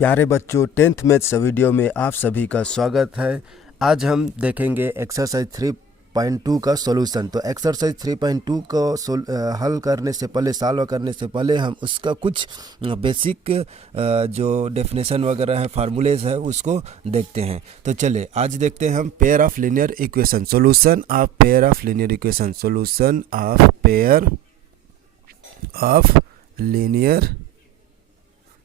प्यारे बच्चों, 10th maths video में आप सभी का स्वागत है। आज हम देखेंगे एक्सरसाइज 3.2 का सॉल्यूशन। तो एक्सरसाइज 3.2 को हल करने से पहले, सॉल्व करने से पहले हम उसका कुछ बेसिक जो डेफिनेशन वगैरह है, फार्मूलेज है, उसको देखते हैं। तो चले आज देखते हैं हम pair of linear equation, solution of pair of linear equation, solution of pair of linear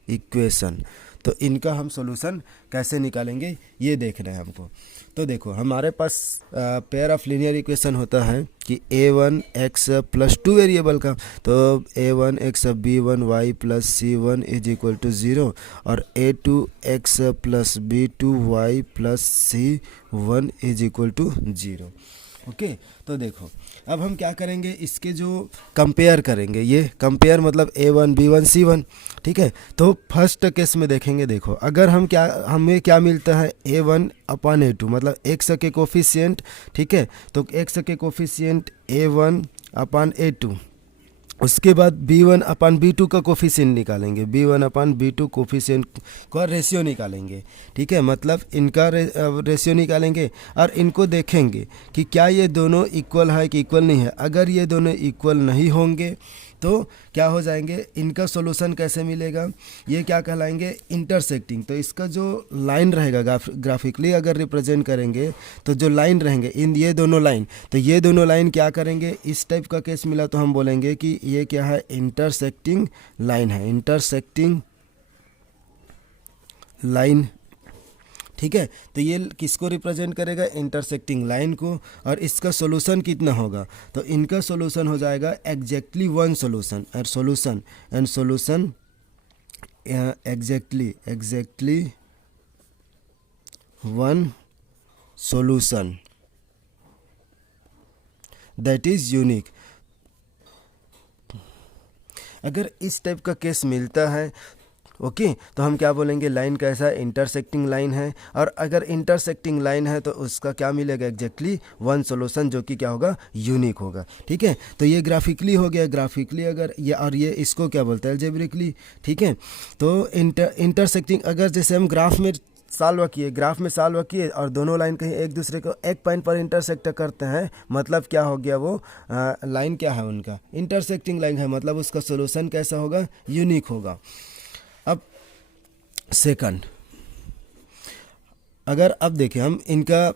equation. तो इनका हम सॉल्यूशन कैसे निकालेंगे ये देखना है हमको। तो देखो, हमारे पास पेयर ऑफ लीनियर इक्वेशन होता है कि a1x प्लस 2 वेरिएबल का। तो a1x b1y plus c1 is equal to 0 और a2x plus b2y plus c1 is equal to 0। Okay, तो देखो अब हम क्या करेंगे, इसके जो कंपेयर करेंगे, ये कंपेयर मतलब a1 b1 c1। ठीक है, तो फर्स्ट केस में देखेंगे। देखो, अगर हमें क्या मिलता है, a1 अपान a2 मतलब x के कोफिशिएंट। ठीक है, तो x के कोफिशिएंट a1 अपान a2, उसके बाद b1 अपान b2 का कोफिशिएंट निकालेंगे, b1 अपान b2 कोफिशिएंट का रेशियो निकालेंगे। ठीक है, मतलब इनका रेशियो निकालेंगे और इनको देखेंगे कि क्या ये दोनों इक्वल है कि इक्वल नहीं है। अगर ये दोनों इक्वल नहीं होंगे तो क्या हो जाएंगे, इनका सॉल्यूशन कैसे मिलेगा, ये क्या कहलाएंगे, इंटरसेक्टिंग। तो इसका जो लाइन रहेगा, ग्राफिकली अगर रिप्रेजेंट करेंगे तो जो लाइन रहेंगे, इन ये दोनों लाइन, तो ये दोनों लाइन क्या करेंगे, इस टाइप का केस मिला तो हम बोलेंगे कि ये क्या है, इंटरसेक्टिंग लाइन है, इंटरसेक्टिंग लाइन। ठीक है, तो ये किसको रिप्रेजेंट करेगा, इंटरसेक्टिंग लाइन को। और इसका सॉल्यूशन कितना होगा, तो इनका सॉल्यूशन हो जाएगा एग्जैक्टली वन सॉल्यूशन, और solution exactly one solution that is unique. अगर इस टाइप का केस मिलता है, ओके, तो हम क्या बोलेंगे, लाइन कैसा है, इंटरसेक्टिंग लाइन है। और अगर इंटरसेक्टिंग लाइन है तो उसका क्या मिलेगा, एग्जैक्टली वन सॉल्यूशन, जो कि क्या होगा, यूनिक होगा। ठीक है, तो ये ग्राफिकली हो गया, ग्राफिकली अगर ये, और ये इसको क्या बोलते हैं, अलजेब्रिकली। ठीक है, तो इंटरसेक्टिंग, अगर जैसे हम ग्राफ में सॉल्व किए और दोनों लाइन कहीं एक दूसरे को एक पॉइंट पर इंटरसेक्ट करते हैं, मतलब क्या हो गया, वो लाइन क्या है, उनका इंटरसेक्टिंग लाइन है, मतलब उसका सॉल्यूशन कैसा होगा, यूनिक होगा। अब सेकंड, अगर अब देखें हम इनका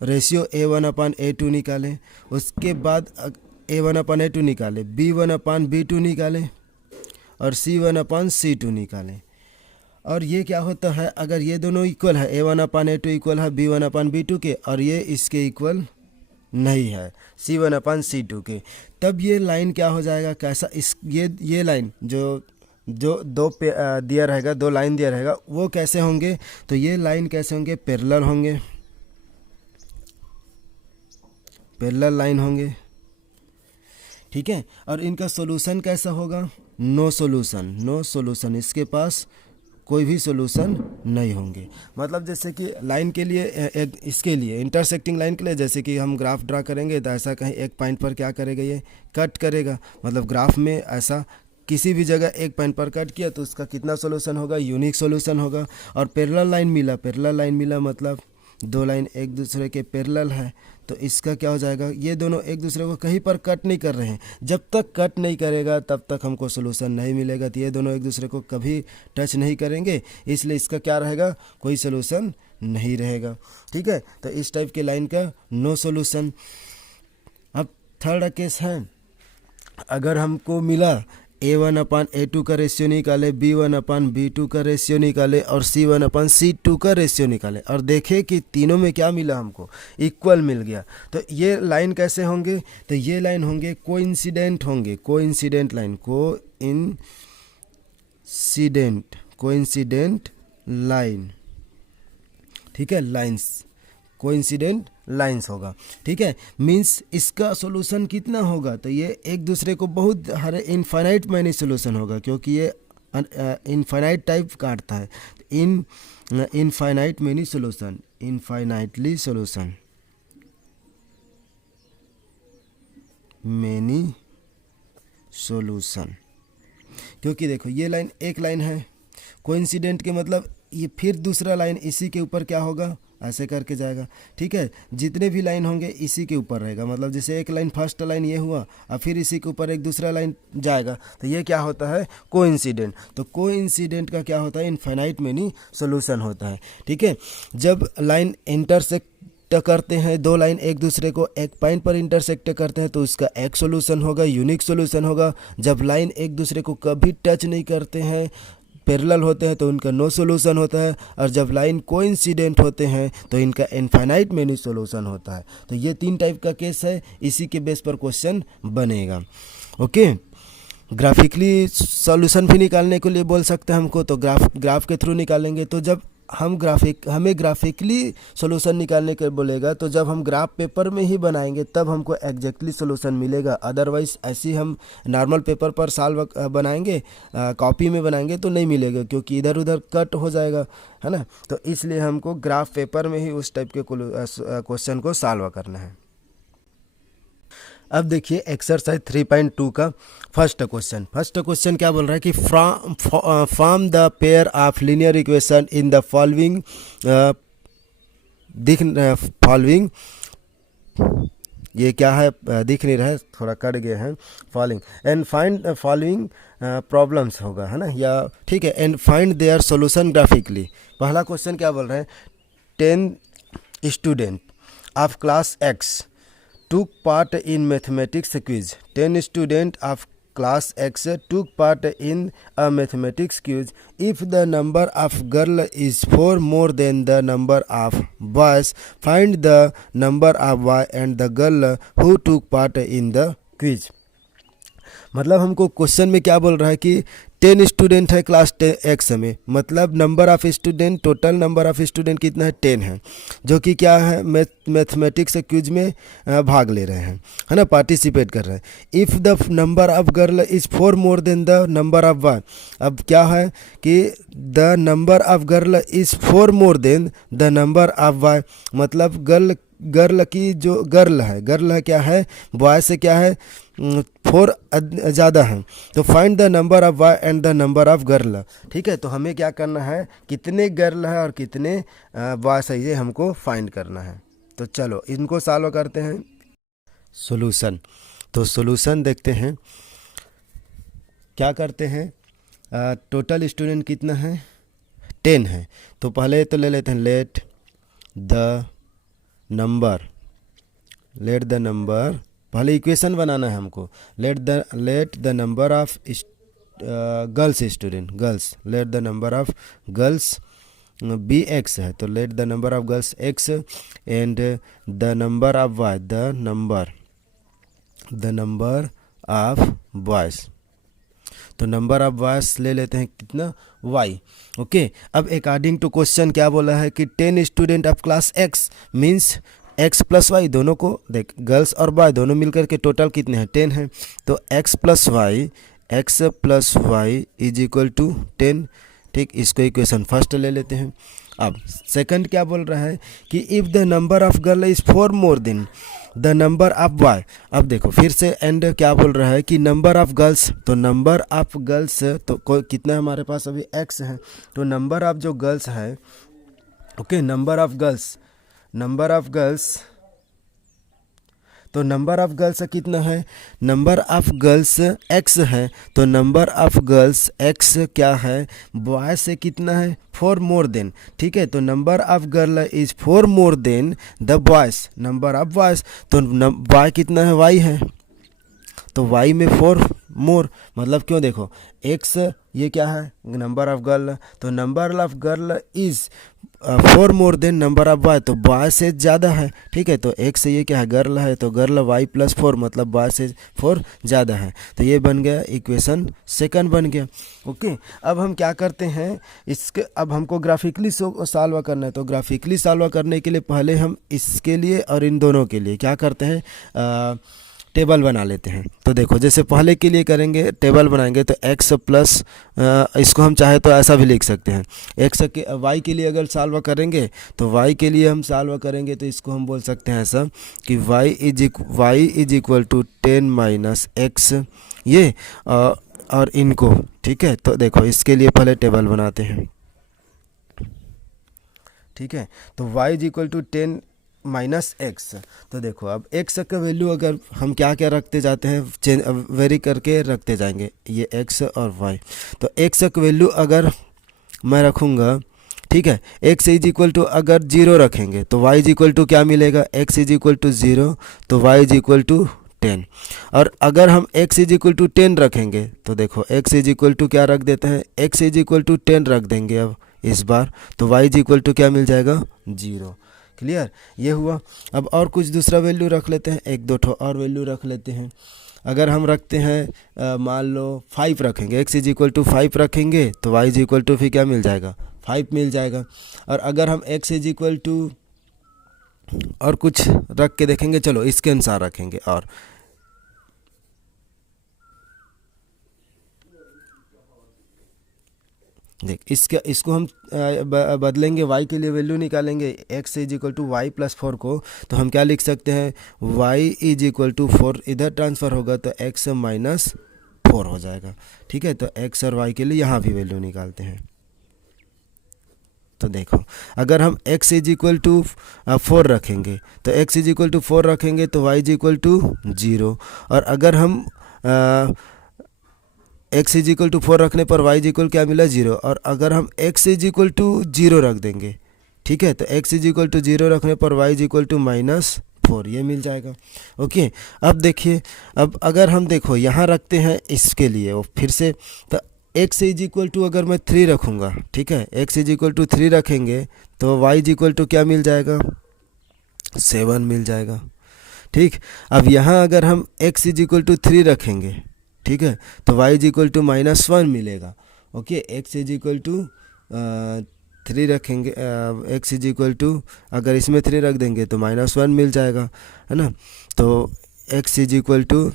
रेशियो a1 अपान a2 निकालें, उसके बाद a1 अपान a2 निकालें, b1 अपान b2 निकालें और c1 अपान c2 निकालें। और ये क्या होता है, अगर ये दोनों इक्वल है, a1 अपान a2 इक्वल है b1 अपान b2 के, और ये इसके इक्वल नहीं है, c1 अपान c2 के, तब ये लाइन क्या हो जाएगा, कैसा, इस ये लाइन जो दो पे दिया रहेगा, दो लाइन दिया रहेगा, वो कैसे होंगे, तो ये लाइन कैसे होंगे, पैरेलल होंगे, पैरेलल लाइन होंगे। ठीक है, और इनका सॉल्यूशन कैसा होगा, नो सॉल्यूशन, इसके पास कोई भी सॉल्यूशन नहीं होंगे। मतलब जैसे कि लाइन के लिए, इसके लिए इंटरसेक्टिंग लाइन के लिए, जैसे कि हम ग्राफ ड्रा करेंगे तो ऐसा कहीं एक पॉइंट पर क्या करेगा, ये कट करेगा। मतलब ग्राफ में ऐसा किसी भी जगह एक पॉइंट पर कट किया तो उसका कितना सॉल्यूशन होगा, यूनिक सॉल्यूशन होगा। और पैरेलल लाइन मिला मतलब दो लाइन एक दूसरे के पैरेलल है, तो इसका क्या हो जाएगा, ये दोनों एक दूसरे को कहीं पर कट नहीं कर रहे हैं। जब तक कट नहीं करेगा तब तक हमको सॉल्यूशन नहीं मिलेगा। तो ये दोनों एक दूसरे को कभी टच नहीं करेंगे, इसलिए इसका क्या रहेगा, कोई सॉल्यूशन नहीं रहेगा। ठीक है, तो इस टाइप के लाइन का नो सॉल्यूशन। अब थर्ड केस है, अगर हमको मिला a1 अपान a2 का रेशियो निकाले, b1 अपान b2 का रेशियो निकाले और c1 अपान c2 का रेशियो निकाले, और देखे कि तीनों में क्या मिला, हमको इक्वल मिल गया। तो ये लाइन कैसे होंगे, तो ये लाइन होंगे कोइंसिडेंट लाइन, कोइंसिडेंट लाइन। ठीक है, लाइंस, कोइंसिडेंट लाइंस होगा। ठीक है, मींस इसका सॉल्यूशन कितना होगा, तो ये एक दूसरे को बहुत हर इनफाइनाइट मैनी सॉल्यूशन होगा, क्योंकि ये इनफाइनाइट टाइप काटता है। Infinite many solution, infinitely solution, many solution. क्योंकि देखो, ये लाइन एक लाइन है, कोइंसिडेंट के मतलब ये फिर दूसरा लाइन इसी के ऊपर क्या होगा, ऐसे करके जाएगा, ठीक है। जितने भी लाइन होंगे इसी के ऊपर रहेगा, मतलब जैसे एक लाइन फर्स्ट लाइन ये हुआ और फिर इसी के ऊपर एक दूसरा लाइन जाएगा, तो ये क्या होता है, कोइंसिडेंट। तो कोइंसिडेंट का क्या होता है, इनफाइनाइट मेनी सॉल्यूशन होता है, ठीक है। जब लाइन इंटरसेक्ट करते हैं, दो लाइन एक दूसरे को एक पॉइंट पर इंटरसेक्ट करते हैं तो इसका एक सॉल्यूशन होगा, यूनिक सॉल्यूशन होगा। जब लाइन एक दूसरे को कभी टच नहीं करते हैं, पैरेलल होते हैं, तो उनका नो सॉल्यूशन होता है। और जब लाइन कोइंसिडेंट होते हैं तो इनका इनफाइनाइट मेनी सॉल्यूशन होता है। तो ये 3 टाइप का केस है, इसी के बेस पर क्वेश्चन बनेगा। ओके, ग्राफिकली सॉल्यूशन भी निकालने के लिए बोल सकते हैं हमको, तो ग्राफ के थ्रू निकालेंगे। तो जब हमें ग्राफिकली सॉल्यूशन निकालने के बोलेगा, तो जब हम ग्राफ पेपर में ही बनाएंगे तब हमको एग्जैक्टली सॉल्यूशन मिलेगा। अदरवाइज ऐसे हम नॉर्मल पेपर पर सॉल्व बनाएंगे, कॉपी में बनाएंगे तो नहीं मिलेगा, क्योंकि इधर उधर कट हो जाएगा, है ना। तो इसलिए हमको ग्राफ पेपर में ही उस टाइप के क्वेश्चन को सॉल्व करना है। अब देखिए एक्सरसाइज 3.2 का फर्स्ट क्वेश्चन क्या बोल रहा है कि form the pair of linear equation in the following following, ये क्या है दिख नहीं रहा है, थोड़ा कट गए हैं, following and find following problems होगा, है ना, या ठीक है, and find their solution graphically. पहला क्वेश्चन क्या बोल रहे हैं, 10 student of class X took part in mathematics quiz. 10 students of class X took part in a mathematics quiz. If the number of girls is 4 more than the number of boys, find the number of boys and the girl who took part in the quiz. मतलब हमको question में क्या बोल रहा है कि 10 student है class X में, मतलब number of student, total number of student कितना है, 10 है, जो कि क्या है, मैथमेटिक्स क्विज में भाग ले रहे हैं, है ना, पार्टिसिपेट कर रहे हैं। If the number of girl is 4 more than the number of boy, अब क्या है कि the number of girl is 4 more than the number of boy, मतलब गर्ल की जो गर्ल है क्या है, बॉय से क्या है 4 ज़्यादा है। तो find the number of boy and the number of girl, ठीक है। तो हमें क्या करना है, कितने गर्ल है और कितने बॉयस है, ये हमको फाइंड करना है। तो चलो इनको सॉल्व करते हैं। सॉल्यूशन, तो सॉल्यूशन देखते हैं, क्या करते हैं, टोटल स्टूडेंट कितना है, 10 है। तो पहले तो ले लेते हैं लेट द नंबर, पहले इक्वेशन बनाना है हमको, let the number of girls student, let the number of girls be X है, तो let the number of girls X and the number of boy, the number of boys, तो number of boys ले लेते हैं कितना, Y। Okay, अब according to question क्या बोला है कि 10 student of class X means X plus y, दोनों को देख, गर्ल्स और बॉय दोनों मिलकर के टोटल कितने हैं, 10 हैं। तो X plus y is equal to 10, ठीक, इसको इक्वेशन फर्स्ट ले लेते हैं। अब सेकंड क्या बोल रहा है कि if the number of girl is 4 more than the number of boy, अब देखो फिर से एंड क्या बोल रहा है कि नंबर ऑफ गर्ल्स, तो नंबर ऑफ गर्ल्स तो कितना है हमारे पास, अभी X है, तो नंबर ऑफ जो गर्ल्स है, ओके, नंबर ऑफ गर्ल्स, तो नंबर ऑफ गर्ल्स कितना है, नंबर ऑफ गर्ल्स X है, तो नंबर ऑफ गर्ल्स X क्या है, बॉय से कितना है, 4 मोर देन, ठीक है। तो number of girl is 4 more than the boys, number of boys, तो बॉय कितना है, Y है, तो Y में 4 मोर, मतलब क्यों, देखो X ये क्या है, नंबर ऑफ गर्ल, तो number of girl is 4 more than number of boy, तो बॉय से ज़्यादा है, ठीक है। तो X ये क्या है, गर्ल है, तो गर्ल Y प्लस 4, मतलब बॉय से 4 ज़्यादा है, तो ये बन गया इक्वेशन सेकंड बन गया। ओके, अब हम क्या करते हैं, इसके अब हमको ग्राफिकली सॉल्व करना है। तो ग्राफिकली सॉल्व करने के लिए पहले हम इसके लिए और इन दोनों के लिए क्या करते हैं, टेबल बना लेते हैं। तो देखो जैसे पहले के लिए करेंगे, टेबल बनाएंगे, तो x प्लस, इसको हम चाहे तो ऐसा भी लिख सकते हैं, x के y के लिए अगर सॉल्व करेंगे, तो y के लिए हम सॉल्व करेंगे तो इसको हम बोल सकते हैं ऐसा कि y is equal to 10 minus x, ये और इनको, ठीक है। तो देखो इसके लिए पहले टेबल बनाते हैं, ठीक है। तो y is equal to 10 minus x. तो देखो अब x का वैल्यू अगर हम क्या क्या रखते जाते हैं, चेंज वेरी करके रखते जाएंगे, ये x और y। तो x का वैल्यू अगर मैं रखूँगा, ठीक है, x इज इक्वल टू अगर 0 रखेंगे तो y इज इक्वल टू क्या मिलेगा, x इज इक्वल टू 0, तो y इज इक्वल टू 10। और अगर हम x इज इक्वल टू 10 रखेंगे तो देखो x इज इक्वल टू क्या रख देते हैं, x इज इक्वल टू 10 रख देंगे अब इस बार, तो y इज इक्वल टू क्या मिल जाएगा, 0। क्लियर, ये हुआ। अब और कुछ दूसरा वैल्यू रख लेते हैं, एक दो ठो और वैल्यू रख लेते हैं। अगर हम रखते हैं मान लो 5 रखेंगे, x इज इक्वल टू 5 रखेंगे तो y इज इक्वल टू फिर क्या मिल जाएगा, 5 मिल जाएगा। और अगर हम x इज इक्वल टू और कुछ रख के देखेंगे, चलो इसके अनुसार रखेंगे। और देख इसको हम बदलेंगे, y के लिए वैल्यू निकालेंगे, x is equal to y plus 4 को, तो हम क्या लिख सकते हैं, y इज इक्वल टू 4 इधर ट्रांसफ़र होगा तो x माइनस 4 हो जाएगा, ठीक है। तो x और y के लिए यहाँ भी वैल्यू निकालते हैं। तो देखो अगर हम x इज इक्वल टू 4 रखेंगे तो x इज इक्वल टू 4 रखेंगे तो y इज इक्वल टू 0। और अगर हम x इज इक्वल टू 4 रखने पर y इज इक्वल क्या मिला, 0। और अगर हम x इज इक्वल टू 0 रख देंगे, ठीक है, तो x इज इक्वल टू 0 रखने पर y is equal to minus 4, ये मिल जाएगा। ओके, अब देखिए, अब अगर हम देखो यहाँ रखते हैं इसके लिए वो फिर से, तो x इज इक्वल टू अगर मैं 3 रखूँगा, ठीक है, x इज इक्वल टू 3 रखेंगे तो y इज इक्वल टू क्या मिल जाएगा, 7 मिल जाएगा, ठीक। अब यहाँ अगर हम x इज इक्वल टू 3 रखेंगे, ठीक है, तो y is equal to minus 1 मिलेगा। Okay, x is equal to 3 रखेंगे, x इज इक्वल टू अगर इसमें 3 रख देंगे तो माइनस 1 मिल जाएगा, है ना। तो x इज इक्वल टू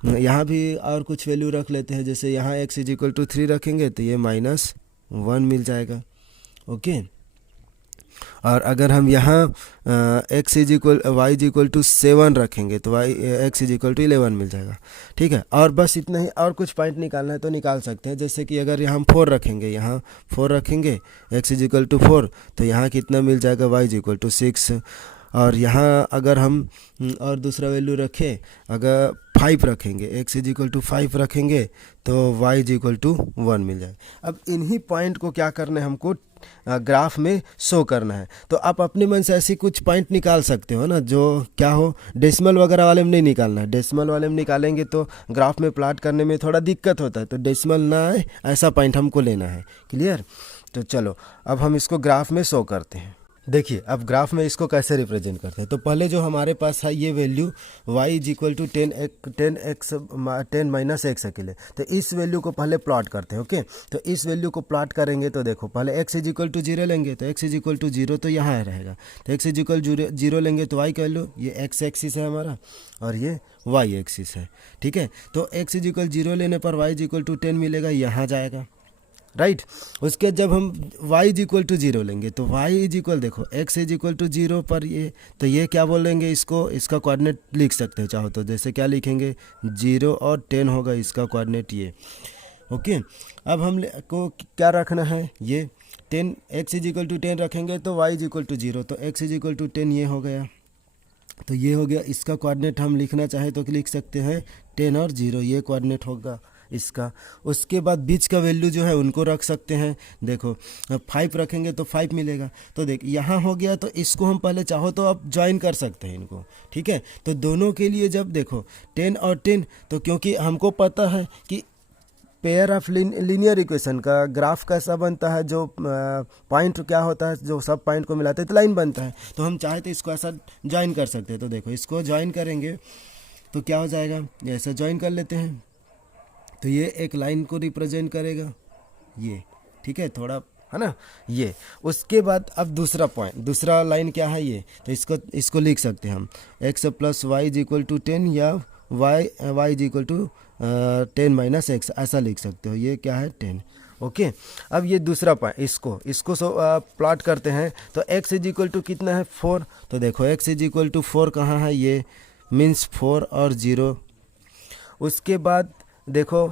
यहाँ भी और कुछ वैल्यू रख लेते हैं, जैसे यहाँ x इज इक्वल टू 3 रखेंगे तो ये माइनस 1 मिल जाएगा। ओके, और अगर हम यहाँ x is equal y is equal to 7 रखेंगे तो y x is equal to 11 मिल जाएगा, ठीक है। और बस इतना ही, और कुछ पॉइंट निकालना है तो निकाल सकते हैं, जैसे कि अगर यहाँ हम 4 रखेंगे, यहाँ 4 रखेंगे, x इज इक्वल टू 4, तो यहाँ कितना मिल जाएगा, y इज इक्वल टू 6। और यहाँ अगर हम और दूसरा वैल्यू रखें, अगर 5 रखेंगे, x इज इक्वल टू 5 रखेंगे तो y इज इक्वल टू 1 मिल जाए। अब इन्हीं पॉइंट को क्या करना है, हमको ग्राफ में शो करना है। तो आप अपने मन से ऐसी कुछ पॉइंट निकाल सकते हो ना, जो क्या हो, डेसिमल वगैरह वाले में नहीं निकालना है। डेसिमल वाले में निकालेंगे तो ग्राफ में प्लॉट करने में थोड़ा दिक्कत होता है, तो डेसिमल ना आए ऐसा पॉइंट हमको लेना है। क्लियर, तो चलो अब हम इसको ग्राफ में शो करते हैं। देखिए अब ग्राफ में इसको कैसे रिप्रेजेंट करते हैं, तो पहले जो हमारे पास है ये value y is equal to 10 minus x अकेले, तो इस वैल्यू को पहले प्लॉट करते हैं। ओके, तो इस वैल्यू को प्लॉट करेंगे तो देखो पहले x इज इक्वल टू 0 लेंगे, तो x इज इक्वल टू 0 तो यहाँ रहेगा, तो x इज इक्वल 0 लेंगे तो y का वैल्यू, ये x एक्सिस है हमारा और ये y एक्सिस है, ठीक है। तो x इज इक्वल 0 लेने पर y इज इक्वल टू 10 मिलेगा, यहाँ जाएगा, राइट। उसके जब हम y इज इक्वल टू 0 लेंगे तो y इज इक्वल, देखो x इज इक्वल टू 0 पर ये, तो ये क्या बोलेंगे, इसको इसका कोऑर्डिनेट लिख सकते हो चाहो तो, जैसे क्या लिखेंगे, 0 और 10 होगा इसका कोऑर्डिनेट ये। ओके, अब हम को क्या रखना है, ये 10, x इज इक्वल टू 10 रखेंगे तो y इज इक्वल टू 0, तो x इज इक्वल टू 10 ये हो गया, तो ये हो गया। इसका कोऑर्डिनेट हम लिखना चाहे तो लिख सकते हैं 10 और 0, ये कोऑर्डिनेट होगा इसका। उसके बाद बीच का वैल्यू जो है उनको रख सकते हैं, देखो 5 रखेंगे तो 5 मिलेगा, तो देख यहाँ हो गया। तो इसको हम पहले चाहो तो अब ज्वाइन कर सकते हैं इनको, ठीक है। तो दोनों के लिए जब देखो 10 और 10, तो क्योंकि हमको पता है कि पेयर ऑफ लीनियर इक्वेशन का ग्राफ कैसा बनता है, जो पॉइंट क्या होता है, जो सब पॉइंट को मिलाते हैं तो लाइन बनता है, तो हम चाहे तो इसको ऐसा ज्वाइन कर सकते हैं। तो देखो इसको ज्वाइन करेंगे तो क्या हो जाएगा, ऐसा ज्वाइन कर लेते हैं, तो ये एक लाइन को रिप्रेजेंट करेगा ये, ठीक है, थोड़ा है ना ये। उसके बाद अब दूसरा पॉइंट, दूसरा लाइन क्या है ये, तो इसको लिख सकते हैं हम x plus y is equal to 10 या y is equal to 10 minus x, ऐसा लिख सकते हो, ये क्या है 10। ओके, अब ये दूसरा पॉइंट, इसको प्लॉट करते हैं, तो x इज इक्वल टू कितना है 4, तो देखो x इज इक्वल टू 4 कहाँ है, ये मीन्स 4 और 0। उसके बाद देखो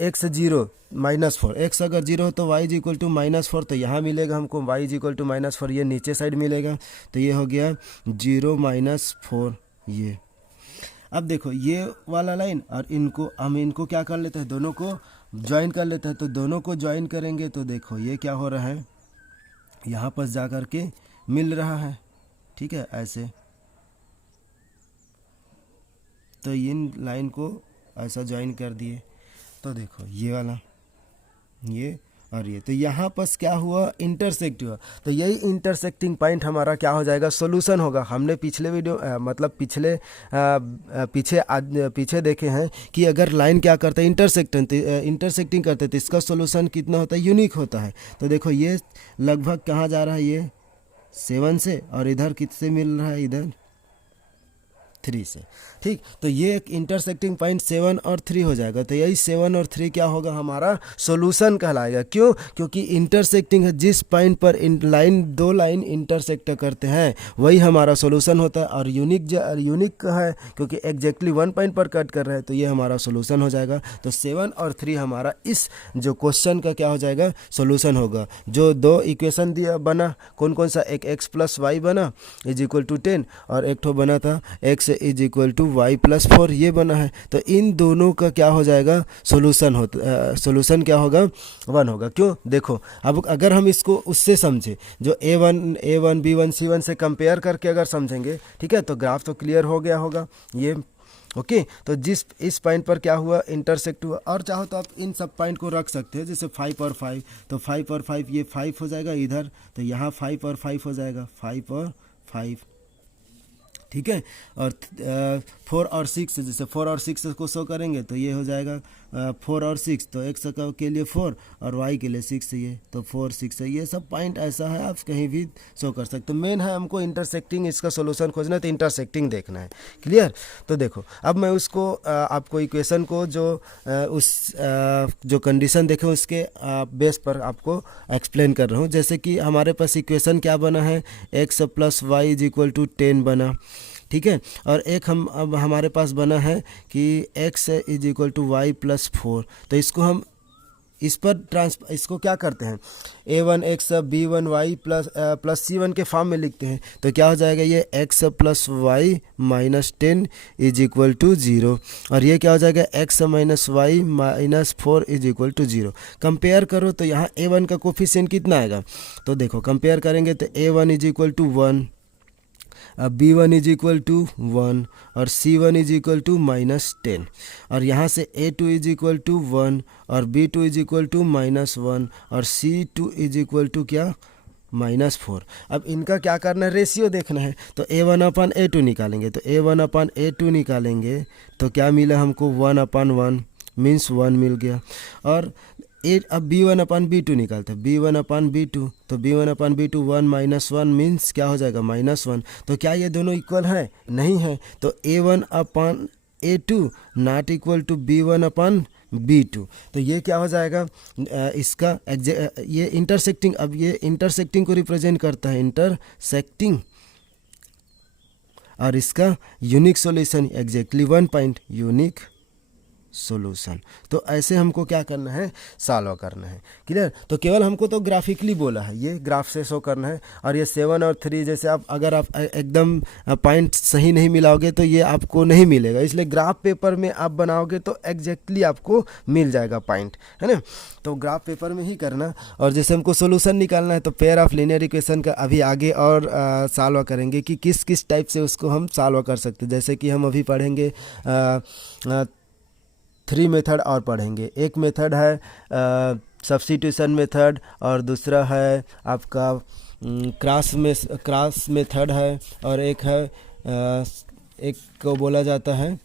एक्स 0 -4, एक्स अगर 0 हो तो y इज इक्वल टू -4, तो यहाँ मिलेगा हमको y इज इक्वल टू -4, ये नीचे साइड मिलेगा, तो ये हो गया 0 -4 ये। अब देखो ये वाला लाइन और इनको हम इनको क्या कर लेते हैं, दोनों को ज्वाइन कर लेते हैं। तो दोनों को ज्वाइन करेंगे तो देखो ये क्या हो रहा है, यहाँ पर जा कर के मिल रहा है, ठीक है ऐसे। तो इन लाइन को ऐसा ज्वाइन कर दिए, तो देखो ये वाला ये और ये, तो यहाँ पर क्या हुआ, इंटरसेक्ट हुआ। तो यही इंटरसेक्टिंग पॉइंट हमारा क्या हो जाएगा, सॉल्यूशन होगा। हमने पिछले वीडियो मतलब पीछे देखे हैं कि अगर लाइन क्या करता है, इंटरसेक्टिंग करते हैं तो इसका सॉल्यूशन कितना होता है, यूनिक होता है। तो देखो ये लगभग कहाँ जा रहा है, ये 7 से, और इधर किससे मिल रहा है, इधर 3 से, ठीक। तो ये एक इंटरसेक्टिंग पॉइंट 7 और 3 हो जाएगा। तो यही 7 और 3 क्या होगा, हमारा सॉल्यूशन कहलाएगा। क्यों, क्योंकि इंटरसेक्टिंग है, जिस पॉइंट पर दो लाइन इंटरसेक्ट करते हैं वही हमारा सॉल्यूशन होता है। और यूनिक है क्योंकि एग्जैक्टली 1 पॉइंट पर कट कर रहे हैं, तो ये हमारा सॉल्यूशन हो जाएगा। तो 7 और 3 हमारा इस जो क्वेश्चन का क्या हो जाएगा, सॉल्यूशन होगा। जो दो इक्वेशन दिया बना, कौन कौन सा, एक x + y बना इज इक्वल टू 10, और एक ठो बना था x is equal to y + 4, ये बना है। तो इन दोनों का क्या हो जाएगा, सॉल्यूशन क्या होगा, 1 होगा। क्यों, देखो अब अगर हम इसको उससे समझे, जो a1 b1 c1 से कंपेयर करके अगर समझेंगे, ठीक है, तो ग्राफ तो क्लियर हो गया होगा ये, ओके। तो इस पॉइंट पर क्या हुआ, इंटरसेक्ट हुआ। और चाहो तो आप इन सब पॉइंट को रख सकते हैं, जैसे 5 और 5, तो 5 और 5 ये 5 हो जाएगा इधर, तो यहाँ 5 और 5 हो जाएगा, 5 और 5, ठीक है। और 4 और 6, जैसे 4 और 6 को शो करेंगे तो ये हो जाएगा 4 और 6, तो x के लिए 4 और y के लिए 6 चाहिए, तो 4 6 है। ये सब पॉइंट ऐसा है, आप कहीं भी शो कर सकते हो। मेन है हमको इंटरसेक्टिंग, इसका सॉल्यूशन खोजना है, तो इंटरसेक्टिंग देखना है, क्लियर। तो देखो अब मैं उसको आपको इक्वेशन को जो कंडीशन देखे उसके बेस पर आपको एक्सप्लेन कर रहा हूँ। जैसे कि हमारे पास इक्वेशन क्या बना है, x + y is equal to 10 बना, ठीक है। और एक अब हमारे पास बना है कि x is equal to y + 4, तो इसको हम इसको क्या करते हैं, a1x b1y प्लस c1 के फॉर्म में लिखते हैं। तो क्या हो जाएगा, ये x + y - 10 is equal to 0, और ये क्या हो जाएगा, x - y - 4 is equal to 0। Compare करो तो यहाँ a1 का कोफिशिएंट कितना आएगा, तो देखो कंपेयर करेंगे तो a1 is equal to 1, b1 is equal to 1, और c1 इज इक्वल टू -10, और यहाँ से a2 इज इक्वल टू 1, और b2 इज इक्वल टू -1, और c2 इज इक्वल टू क्या, -4। अब इनका क्या करना है, रेशियो देखना है। तो a1/a2 निकालेंगे, तो a1/a2 निकालेंगे तो क्या मिला हमको, 1/1 मीन्स 1 मिल गया। और अब b1/b2 निकालते हैं, b1/b2, तो b1/b2 1 - 1 मीन्स क्या हो जाएगा, -1। तो क्या ये दोनों इक्वल हैं, नहीं है। तो a1/a2 not equal to b1/b2, तो ये क्या हो जाएगा, इसका ये इंटरसेक्टिंग, अब ये इंटरसेक्टिंग को रिप्रेजेंट करता है, इंटरसेक्टिंग, और इसका unique solution exactly 1 point, unique solution. तो ऐसे हमको क्या करना है, सॉल्व करना है, क्लियर। तो केवल हमको तो ग्राफिकली बोला है, ये ग्राफ से शो करना है। और ये 7 और 3 जैसे अगर आप एकदम पॉइंट सही नहीं मिलाओगे तो ये आपको नहीं मिलेगा, इसलिए ग्राफ पेपर में आप बनाओगे तो एग्जैक्टली आपको मिल जाएगा पॉइंट, है ना। तो ग्राफ पेपर में ही करना। और जैसे हमको सोल्यूशन निकालना है तो पेयर ऑफ लीनियर इक्वेशन का अभी आगे और सॉल्व करेंगे कि किस किस टाइप से उसको हम सॉल्व कर सकते हैं। जैसे कि हम अभी पढ़ेंगे 3 मेथड और पढ़ेंगे। एक मेथड है सब्स्टिट्यूशन मेथड, और दूसरा है आपका क्रॉस मेथड है, और एक है एक को बोला जाता है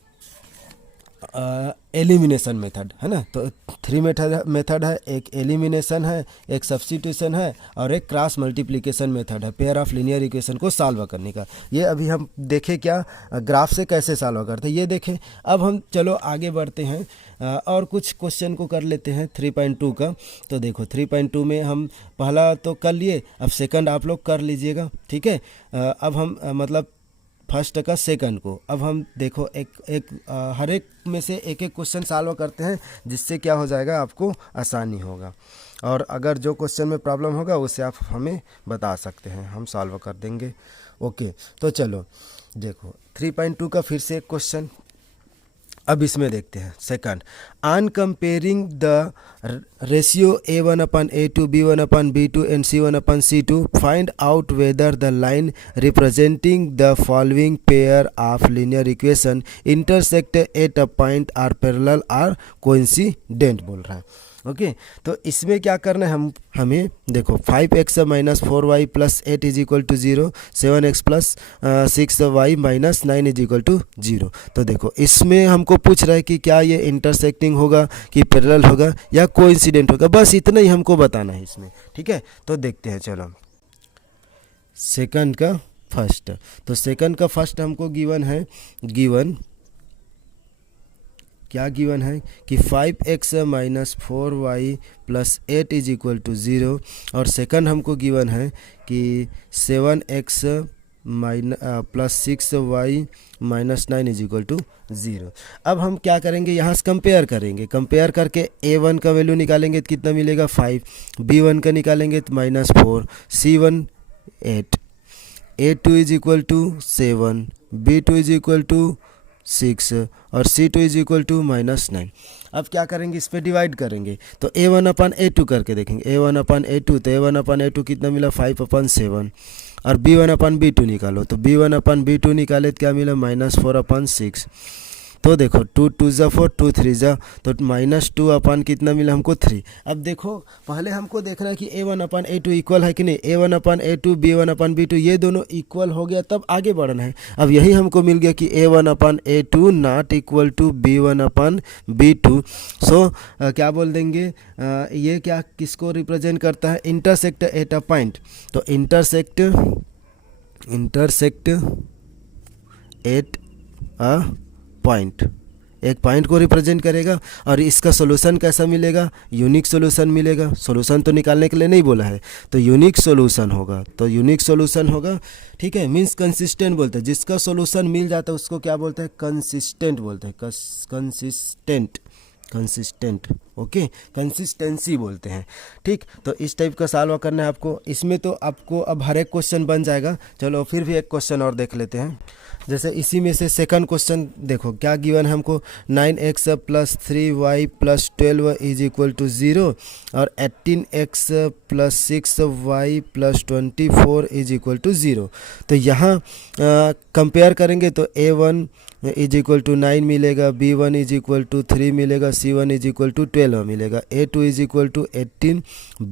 एलिमिनेशन मेथड, है ना। तो 3 मेथड है, एक एलिमिनेशन है, एक सब्स्टिट्यूशन है, और एक क्रॉस मल्टीप्लिकेशन मेथड है, पेयर ऑफ लीनियर इक्वेशन को सॉल्व करने का। ये अभी हम देखें क्या ग्राफ से कैसे सॉल्व करते हैं, ये देखें। अब हम चलो आगे बढ़ते हैं और कुछ क्वेश्चन को कर लेते हैं 3.2 का। तो देखो 3.2 में हम पहला तो कर लिए, अब सेकंड आप लोग कर लीजिएगा, ठीक है। अब हम मतलब फर्स्ट का सेकंड को। अब हम देखो हर एक में से एक एक क्वेश्चन सॉल्व करते हैं, जिससे क्या हो जाएगा, आपको आसानी होगा। और अगर जो क्वेश्चन में प्रॉब्लम होगा उसे आप हमें बता सकते हैं, हम सॉल्व कर देंगे। ओके, तो चलो देखो 3.2 का फिर से एक क्वेश्चन। अब इसमें देखते हैं second, on comparing the ratio A1/A2 B1/B2 and C1/C2 find out whether the line representing the following pair of linear equation intersect at a point or parallel or coincident बोल रहा है। ओके, तो इसमें क्या करना है, हमें देखो 5x - 4y + 8 = 0, 7x + 6y - 9 = 0। तो देखो इसमें हमको पूछ रहा है कि क्या ये इंटरसेक्टिंग होगा कि पैरेलल होगा या कोइंसिडेंट होगा, बस इतना ही हमको बताना है इसमें। ठीक है, तो देखते हैं। चलो सेकंड का फर्स्ट, तो सेकंड का फर्स्ट हमको क्या गिवन है कि 5x - 4y + 8 = 0, और सेकंड हमको गिवन है कि 7x + 6y - 9 = 0। अब हम क्या करेंगे, यहाँ से कंपेयर करेंगे। कंपेयर करके A1 का वैल्यू निकालेंगे तो कितना मिलेगा 5, B1 का निकालेंगे तो -4, C1 8, A2 = 7, B2 = 6 और C2 = -9। अब क्या करेंगे, इस पे डिवाइड करेंगे तो A1/A2 करके देखेंगे। A1/A2 तो A1/A2 कितना मिला 5/7, और B1/B2 निकालो तो B1/B2 निकाले तो क्या मिला -4/6। तो देखो 2 2 ज़ा 4, 2 3 ज़ा, तो -2 कितना मिला हमको 3। अब देखो पहले हमको देखना है कि A1/A2 इक्वल है कि नहीं। A1/A2 B1/B2 ये दोनों इक्वल हो गया तब आगे बढ़ना है। अब यही हमको मिल गया कि A1/A2 not equal to B1/B2। सो क्या बोल देंगे, ये क्या किसको रिप्रेजेंट करता है, इंटरसेक्ट एट अ पॉइंट। तो इंटरसेक्ट एट अ पॉइंट, एक पॉइंट को रिप्रेजेंट करेगा। और इसका सोल्यूशन कैसा मिलेगा, यूनिक सोल्यूशन मिलेगा। सोल्यूशन तो निकालने के लिए नहीं बोला है, तो यूनिक सोल्यूशन होगा। तो यूनिक सोल्यूशन होगा, ठीक है, मीन्स कंसिस्टेंट बोलते हैं। जिसका सोल्यूशन मिल जाता है उसको क्या बोलते हैं, कंसिस्टेंट बोलते हैं। कंसिस्टेंट ओके, कंसिस्टेंसी बोलते हैं। ठीक, तो इस टाइप का सॉल्व करना है आपको। इसमें तो आपको अब हर एक क्वेश्चन बन जाएगा। चलो फिर भी एक क्वेश्चन और देख लेते हैं। जैसे इसी में से सेकंड क्वेश्चन देखो क्या गिवन है हमको, 9x + 3y + 12 = 0 और 18x + 6y + 24 = 0। तो यहाँ कंपेयर करेंगे तो A1 = 9 मिलेगा, B1 = 3 मिलेगा, C1 = 12 मिलेगा, A2 = 18,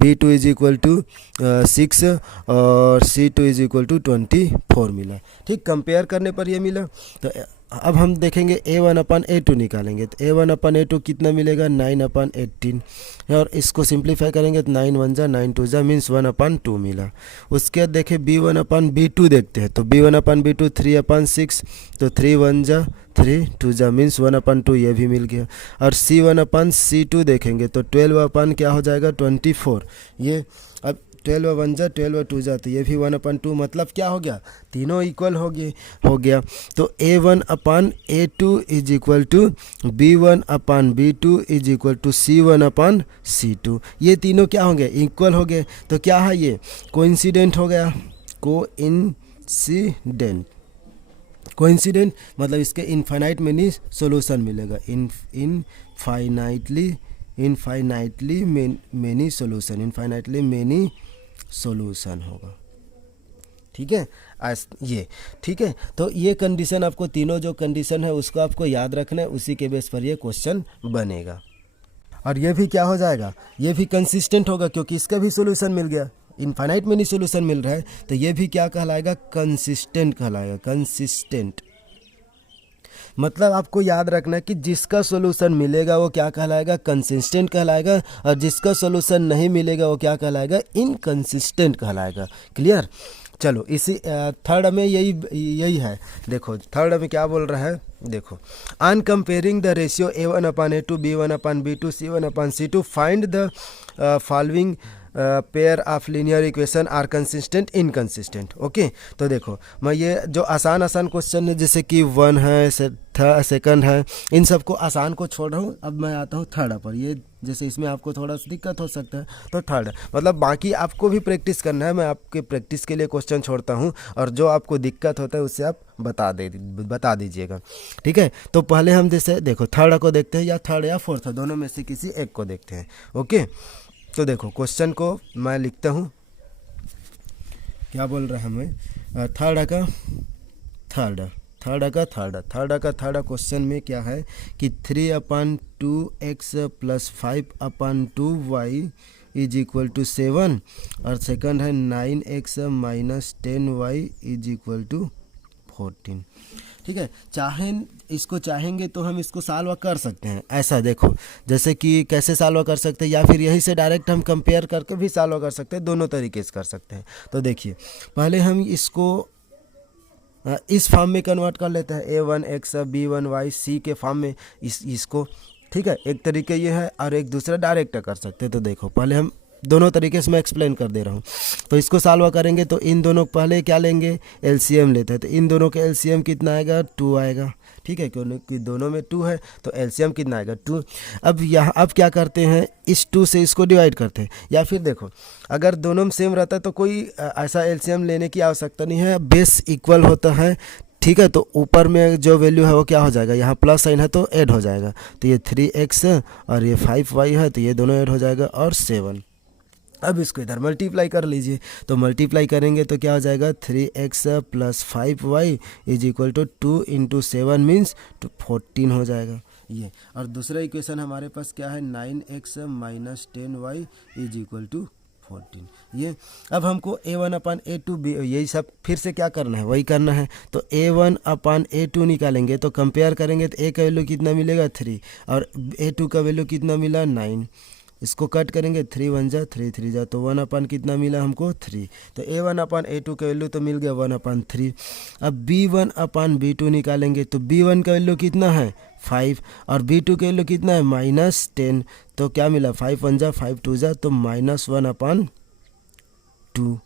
B2 = 6 और C2 = 24 मिला। ठीक, कंपेयर करने पर ये मिला। तो अब हम देखेंगे A1/A2 निकालेंगे तो A1/A2 कितना मिलेगा 9/18, और इसको सिंप्लीफाई करेंगे तो 9 1 ज़ा 9 2 ज़ा मीन्स 1/2 मिला। उसके बाद देखें B1/B2 देखते हैं तो B1/B2 3/6, तो 3 1 ज़ा 3 2 ज़ा मीन्स 1/2, ये भी मिल गया। और C1/C2 देखेंगे तो 12 क्या हो जाएगा 24, ये अब 12 1 ज़ा 12 2 ज़ा, तो ये भी 1/2, मतलब क्या हो गया, तीनों इक्वल हो गया। तो A1/A2 = B1/B2 = C1/C2, ये तीनों क्या हो गए, इक्वल हो गए। तो क्या है ये, कोइंसिडेंट हो गया। कोइंसिडेंट मतलब इसके इनफाइनाइट मेनी सोल्यूशन मिलेगा। इनफाइनाइटली मेनी सोल्यूशन होगा। ठीक है, ये ठीक है। तो ये कंडीशन आपको, तीनों जो कंडीशन है उसको आपको याद रखना है, उसी के बेस पर ये क्वेश्चन बनेगा। और ये भी क्या हो जाएगा, ये भी कंसिस्टेंट होगा क्योंकि इसका भी सोल्यूशन मिल गया। इनफाइनाइट मेनी सोल्यूशन मिल रहा है तो ये भी क्या कहलाएगा, कंसिस्टेंट कहलाएगा। कंसिस्टेंट मतलब आपको याद रखना है कि जिसका सोल्यूशन मिलेगा वो क्या कहलाएगा, कंसिस्टेंट कहलाएगा, और जिसका सोल्यूशन नहीं मिलेगा वो क्या कहलाएगा, इनकंसिस्टेंट कहलाएगा। क्लियर। चलो इसी थर्ड में यही है। देखो थर्ड में क्या बोल रहा है, देखो on comparing the ratio A1/A2 B1/B2 C1/C2 find the following pair of linear equation are consistent inconsistent. Okay, तो देखो मैं ये जो आसान आसान क्वेश्चन है जैसे कि 1 है, सेकंड है, इन सब को आसान को छोड़ रहा हूँ। अब मैं आता हूँ थर्ड पर। ये जैसे इसमें आपको थोड़ा सा दिक्कत हो सकता है तो थर्ड मतलब बाकी आपको भी प्रैक्टिस करना है, मैं आपके प्रैक्टिस के लिए क्वेश्चन छोड़ता हूँ और जो आपको दिक्कत होता है उससे आप बता दीजिएगा। ठीक है, तो पहले हम जैसे देखो थर्ड को देखते हैं या थर्ड या फोर्थ, दोनों में से किसी एक को देखते हैं। ओके, तो देखो क्वेश्चन को मैं लिखता हूँ, क्या बोल रहा है हमें थर्ड क्वेश्चन में क्या है कि 3/2x + 5/2y is equal to 7 और सेकंड है 9x - 10y is equal to 14। ठीक है, चाहेंगे तो हम इसको सॉल्व कर सकते हैं। ऐसा देखो जैसे कि कैसे सॉल्व कर सकते हैं, या फिर यहीं से डायरेक्ट हम कंपेयर करके भी सॉल्व कर सकते हैं, दोनों तरीके से कर सकते हैं। तो देखिए पहले हम इसको इस फॉर्म में कन्वर्ट कर लेते हैं, a1x b1y c के फॉर्म में इसको। ठीक है, एक तरीके ये है और एक दूसरा डायरेक्ट कर सकते हैं। तो देखो पहले हम दोनों तरीके से मैं एक्सप्लेन कर दे रहा हूँ। तो इसको सॉल्व करेंगे तो इन दोनों पहले क्या लेंगे, एलसीएम लेते हैं। तो इन दोनों के एलसीएम कितना आएगा, 2 आएगा। ठीक है, क्योंकि दोनों में 2 है तो एलसीएम कितना आएगा, 2। अब क्या करते हैं, इस 2 से इसको डिवाइड करते हैं। या फिर देखो अगर दोनों में सेम रहता है तो कोई ऐसा एलसीएम लेने की आवश्यकता नहीं है, बेस इक्वल होता है। ठीक है, तो ऊपर में जो वैल्यू है वो क्या हो जाएगा, यहाँ प्लस साइन है तो ऐड हो जाएगा। तो ये 3x और ये 5y है तो ये दोनों ऐड हो जाएगा और 7। अब इसको इधर मल्टीप्लाई कर लीजिए, तो मल्टीप्लाई करेंगे तो क्या हो जाएगा, 3x + 5y is equal to 2 × 7 means 14 हो जाएगा ये। और दूसरा इक्वेशन हमारे पास क्या है, 9x - 10y is equal to 14 ये। अब हमको a1/a2 यही सब फिर से क्या करना है, वही करना है। तो a1/a2 निकालेंगे तो कंपेयर करेंगे तो a का वैल्यू कितना मिलेगा, 3 और a2 का वैल्यू कितना मिला, 9। इसको कट करेंगे, 3 × 1 = 3, 3 × तो 1/ कितना मिला हमको, 3। तो a1/a2 का वैल्यू तो मिल गया 1/3। अब b1/b2 निकालेंगे तो b1 का वैल्यू कितना है, 5 और b2 का वैल्यू कितना है, -10। तो क्या मिला, 5 × 1 = 5, 2 × तो -1/2।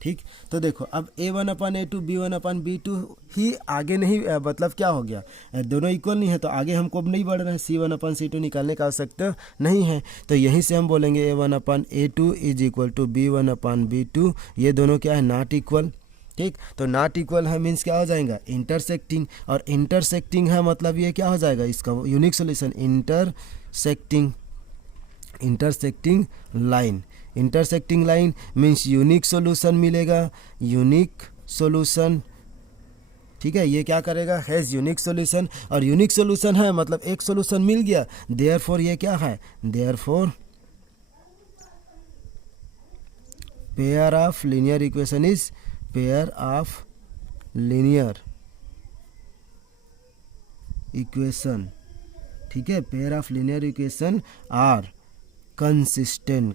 ठीक, तो देखो अब a1/a2 b1/b2 ही आगे नहीं, मतलब क्या हो गया, दोनों इक्वल नहीं है तो आगे हमको अब नहीं बढ़ रहा है, c1/c2 निकालने का आवश्यकता नहीं है। तो यहीं से हम बोलेंगे a1/a2 is equal to b1/b2, ये दोनों क्या है, नॉट इक्वल। ठीक, तो नॉट इक्वल है मीन्स क्या हो जाएगा, इंटरसेक्टिंग। और इंटरसेक्टिंग है मतलब ये क्या हो जाएगा, इसका unique solution intersecting line. Intersecting line means unique solution मिलेगा, यूनिक सॉल्यूशन। ठीक है, ये क्या करेगा, हैज़ यूनिक सॉल्यूशन। और यूनिक सॉल्यूशन है मतलब एक सॉल्यूशन मिल गया, देयरफॉर ये क्या है, therefore pair of linear equation is pair of linear equation. ठीक है, pair of linear equation are consistent.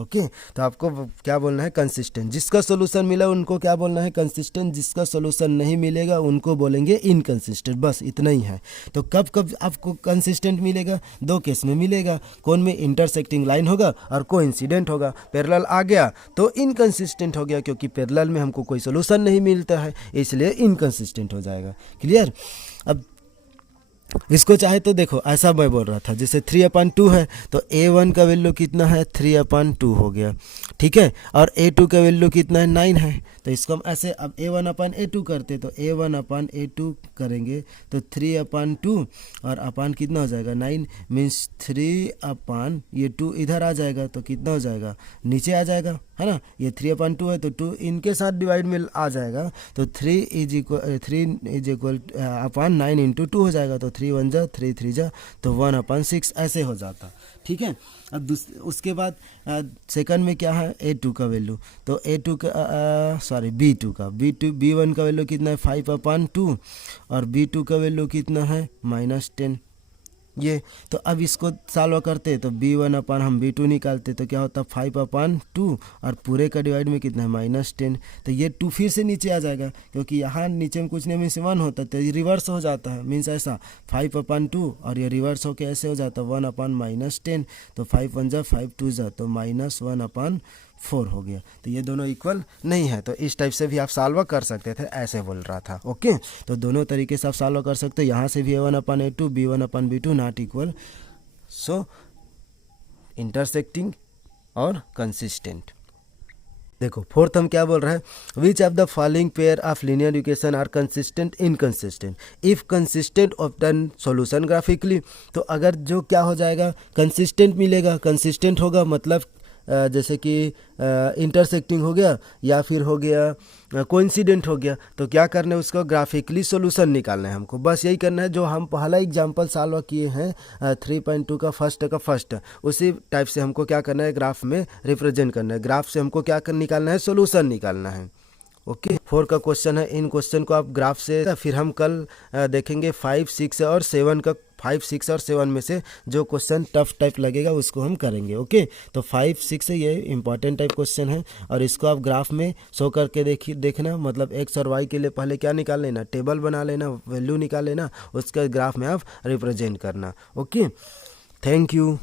Okay, तो आपको क्या बोलना है, कंसिस्टेंट। जिसका सोल्यूशन मिला उनको क्या बोलना है, कंसिस्टेंट। जिसका सोल्यूशन नहीं मिलेगा उनको बोलेंगे इनकंसिस्टेंट। बस इतना ही है। तो कब कब आपको कंसिस्टेंट मिलेगा, 2 केस में मिलेगा। कौन में, इंटरसेक्टिंग लाइन होगा और कोइंसिडेंट होगा। पैरेलल आ गया तो इनकंसिस्टेंट हो गया, क्योंकि पैरेलल में हमको कोई सोल्यूशन नहीं मिलता है, इसलिए इनकंसिस्टेंट हो जाएगा। क्लियर। अब इसको चाहे तो देखो ऐसा मैं बोल रहा था, जैसे 3/2 है तो a1 का वैल्यू कितना है, 3/2 हो गया। ठीक है, और a2 का वैल्यू कितना है, 9 है। तो इसको हम ऐसे अब a1/a2 करते तो a1/a2 करेंगे तो 3/2 और अपान कितना हो जाएगा, 9 मीन्स 3/, ये 2 इधर आ जाएगा तो कितना हो जाएगा, नीचे आ जाएगा, है ना। ये 3/2 है तो 2 इनके साथ डिवाइड में आ जाएगा तो 3 इज इक्वल अपान 9 × 2 हो जाएगा। तो 3 × 1 = 3, 3 × तो 1/6 ऐसे हो जाता। ठीक है, अब उसके बाद सेकंड में क्या है, a2 का वैल्यू। तो a2 का b2 का b1 का वैल्यू कितना है, 5/2 और b2 का वैल्यू कितना है, -10। ये। तो अब इसको सॉल्व करते तो b1 अपन हम b2 निकालते तो क्या होता 5/2 और पूरे का डिवाइड में कितना है -10। तो ये 2 फिर से नीचे आ जाएगा क्योंकि यहाँ नीचे में कुछ नहीं मीन्स 1 होता तो ये रिवर्स हो जाता है, मीन्स ऐसा 5/2 और ये रिवर्स होके ऐसे हो जाता 1/-10। तो 5 1 जा 5 2 जा तो -1/4 हो गया। तो ये दोनों इक्वल नहीं है। तो इस टाइप से भी आप सॉल्व कर सकते थे, ऐसे बोल रहा था। ओके, तो दोनों तरीके से आप सॉल्व कर सकते हो। यहाँ से भी a1/a2 b1/b2 not equal, so intersecting और कंसिस्टेंट। देखो फोर्थ हम क्या बोल रहे हैं, which of the following pair of linear equation are consistent inconsistent if consistent obtain solution graphically. तो अगर जो क्या हो जाएगा कंसिस्टेंट मिलेगा, कंसिस्टेंट होगा मतलब जैसे कि इंटरसेक्टिंग हो गया या फिर हो गया कोइंसिडेंट हो गया, तो क्या करना है उसको ग्राफिकली सॉल्यूशन निकालना है हमको। बस यही करना है जो हम पहला एग्जांपल सॉल्व किए हैं 3.2 का फर्स्ट उसी टाइप से हमको क्या करना है ग्राफ में रिप्रेजेंट करना है। ग्राफ से हमको क्या निकालना है, सॉल्यूशन निकालना है। ओके 4 का क्वेश्चन है, इन क्वेश्चन को आप ग्राफ से फिर हम कल देखेंगे 5 6 और 7 का। 5 6 और 7 में से जो क्वेश्चन टफ टाइप लगेगा उसको हम करेंगे। ओके, तो 5 6 ये इंपॉर्टेंट टाइप क्वेश्चन है और इसको आप ग्राफ में शो करके देखना, मतलब एक्स और वाई के लिए पहले क्या निकाल लेना, टेबल बना लेना, वैल्यू निकाल लेना, उसके ग्राफ में आप रिप्रेजेंट करना। Okay, thank you.